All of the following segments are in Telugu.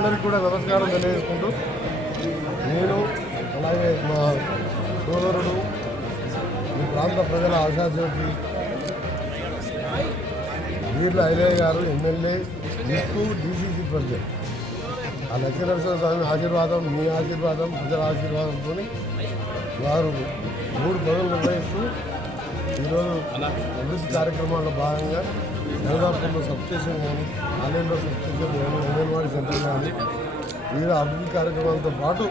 అందరికీ కూడా నమస్కారం తెలియజేసుకుంటూ నేను అలాగే మా సోదరుడు ఈ ప్రాంత ప్రజల ఆశాజ్యోతి వీర్ల ఐలయ్య గారు ఎమ్మెల్యే ఎక్కువ డీసీసీ ప్రెసిడెంట్ ఆ లక్ష్మీనరసింహ స్వామి ఆశీర్వాదం మీ ఆశీర్వాదం ప్రజల ఆశీర్వాదంతో వారు 3 పదవులు నిర్వహిస్తూ ఈరోజు అభివృద్ధి కార్యక్రమాల్లో భాగంగా హైదరాబాద్లో సబ్స్టేషన్ కానీ ఆలయంలో సబ్స్టేషన్ కానీ అంగన్వాడీ సెంటర్ కానీ వివిధ అభివృద్ధి కార్యక్రమాలతో పాటు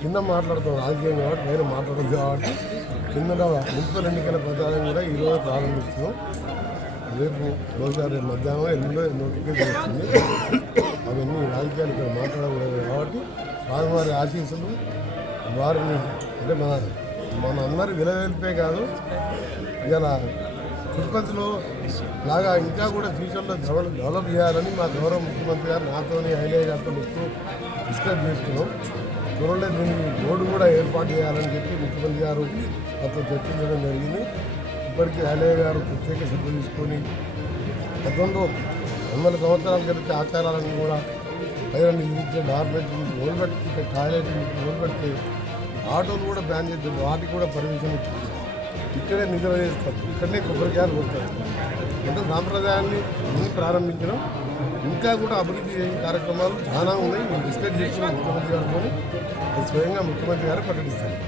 కింద మాట్లాడుతాం రాజకీయం కాబట్టి వేరే మాట్లాడదు కాబట్టి కింద మున్సిపల్ ఎన్నికల ప్రచారం కూడా ఈరోజు ప్రారంభిస్తున్నాం. రేపు బహుశా రేపు మధ్యాహ్నం ఎల్లుండో నోటిఫికేషన్ వస్తుంది. అవన్నీ రాజకీయాలు ఇక్కడ మాట్లాడకూడదు కాబట్టి స్వామివారి ఆశీస్సులు వారిని అంటే మన అందరి విలవెల్పే కాదు ఇలా తిరుపతిలో లాగా ఇంకా కూడా ఫ్యూచర్లో డెవలప్ చేయాలని మా గౌరవ ముఖ్యమంత్రి గారు నాతోని ఐలయ్య గారితో ఎక్కువ డిస్కస్ చేసుకున్నాం. త్వరలో దీనికి రోడ్డు కూడా ఏర్పాటు చేయాలని చెప్పి ముఖ్యమంత్రి గారు అతను చర్చించడం జరిగింది. ఇప్పటికీ ఐలయ్య గారు ప్రత్యేక శ్రద్ధ తీసుకొని గతంలో 100 సంవత్సరాల క్రితం ఆచారాలను కూడా పైన నిర్మించే డార్మెంట్ ఓల్బెట్టి టాయిలెట్ ఓల్బెట్టి ఆటోలు కూడా బ్యాన్ చేద్దాం, వాటికి కూడా పర్మిషన్ ఇచ్చింది. ఇక్కడే నిద్ర చేస్తారు, ఇక్కడనే కొబ్బరికాయలు కొడతారు. అంటే సాంప్రదాయాన్ని ప్రారంభించడం ఇంకా కూడా అభివృద్ధి కార్యక్రమాలు చాలా ఉన్నాయి. మేము డిస్కస్ చేసిన ముఖ్యమంత్రి గారితో స్వయంగా ముఖ్యమంత్రి గారు ప్రకటిస్తారు.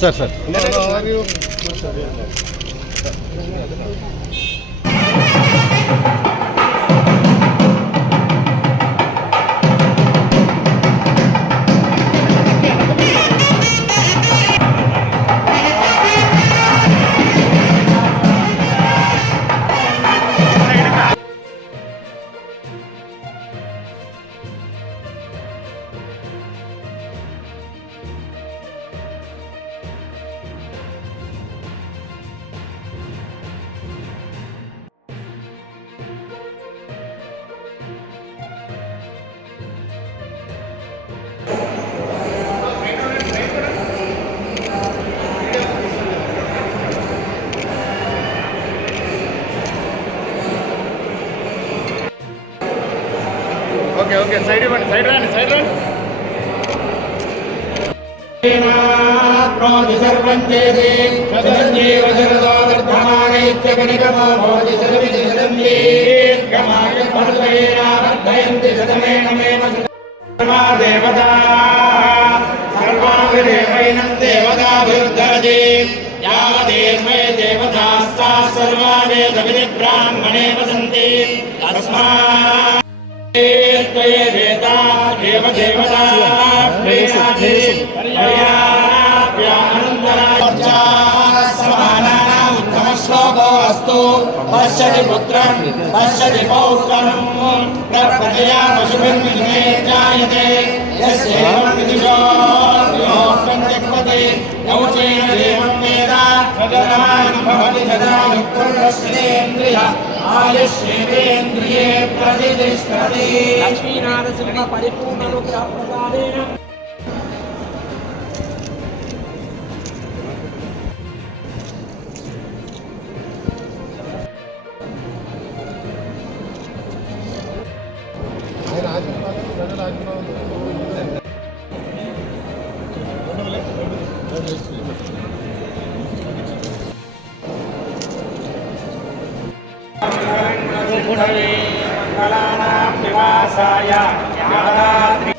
Sir sir okay okay side ఇవ్వండి, సైడ్ రండి, సైడ్ రండి. బ్రాహ్మణే వసంతి పశ్యతి పుత్రం పశ్యతి పౌత్రం ప్రజయా పశుభిర్మిథునే జాయతే యస్యేవం విదుషో యోగంత్యక్వతే యౌచేన దేవం వేద సదమానం భవతి సదాయు పురుషేంద్రియ ఆయుష్యేంద్రియే ప్రతిష్ఠతి. లక్ష్మీనారసింహ పరిపూర్ణనుగ్రహ ప్రసాదేన మంగళానాం నివాసాయ యాదాద్రి